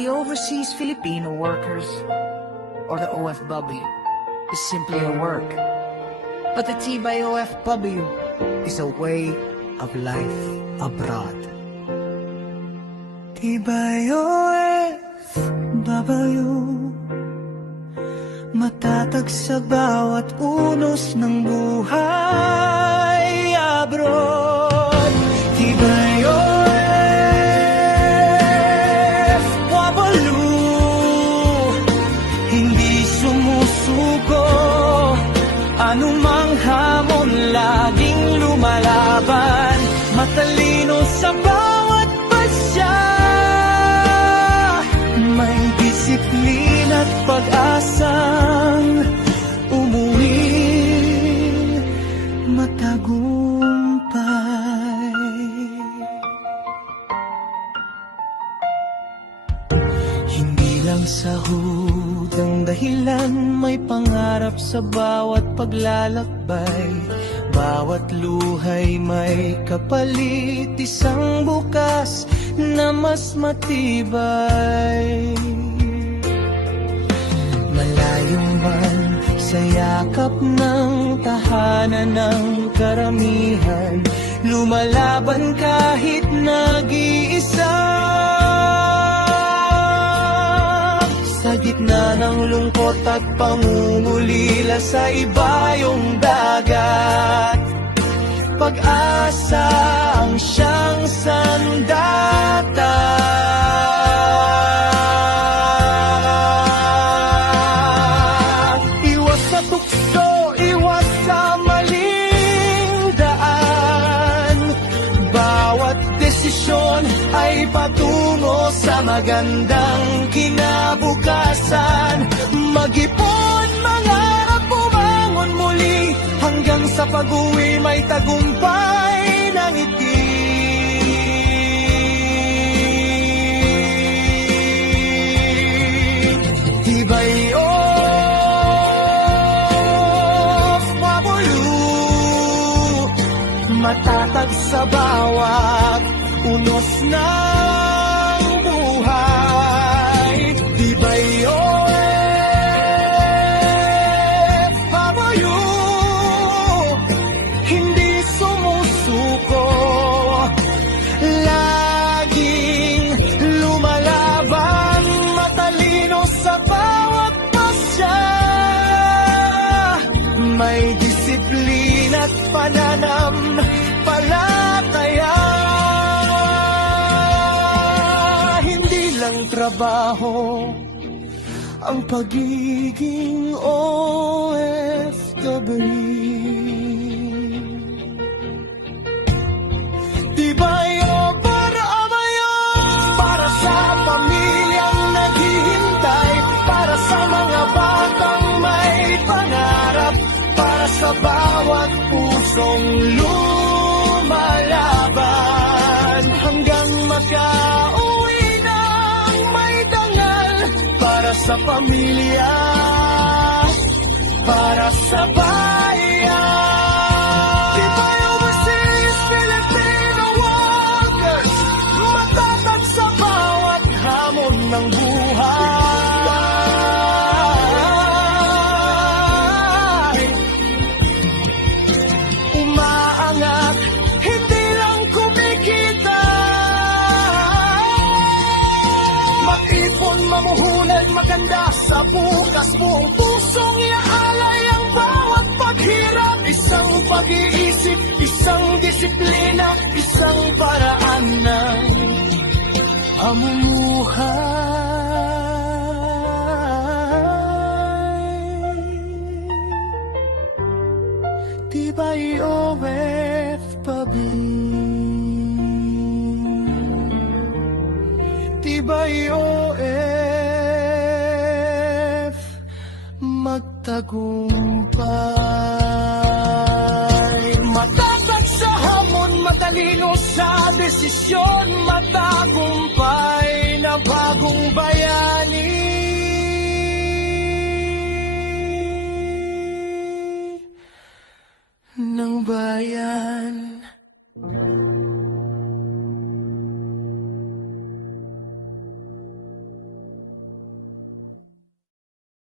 The Overseas Filipino Workers, or the OFW, is simply a work. But the Tibay OFW is a way of life abroad. Tibay OFW, matatag sa bawat unos ng buhay abroad. Tibay OFW, hindi sumusuko, anumang hamon laging lumalaban, matalino sa bawat pasya, may disiplina at pag-asang umuwing matagumpay. Hindi lang sahod ang dahilan, may pangarap sa bawat paglalakbay. Bawat luhay may kapalit, isang bukas na mas matibay. Malayo man sa yakap ng tahanan ng karamihan, lumalaban kahit nag-iisa. Sa gitna ng lungkot at pangungulila sa ibayong dagat, pag-asa ang siyang sandata. Iwas sa tukso, iwas sa maling daan, bawat desisyon ay patungo sa magandang kinabukasan. Mag-ipon, mangarap, bumangon muli, hanggang sa pag-uwi may tagumpay na ngiti. Tibay OFW, matatag sa bawat unos ng buhay. Tibay OFW, hindi sumusuko, laging lumalaban, matalino sa bawat pasya, may disiplina at pananampalataya. Hindi lang trabaho ang pagiging OFW. Tibay OFW, para sa pamilyang naghihintay, para sa mga batang may pangarap, para sa bawat pusong lumalaban, hanggang makauwi ng may dangal, para sa pamilya, para sa bayan. Tibay Overseas Filipino Workers, matatag sa bawat hamon ng buhay. Umaangat, hindi lang kumikita, mag-ipon, mamuhunan, maganda sa bukas, buong pusong iaalay ang bawat paghirap. Isang pag-iisip, isang disiplina, isang paraan ng pamumuhay. Tibay OFW, Tibay OF, magtagumpay. Matatag sa hamon, matalino sa desisyon, matagumpay.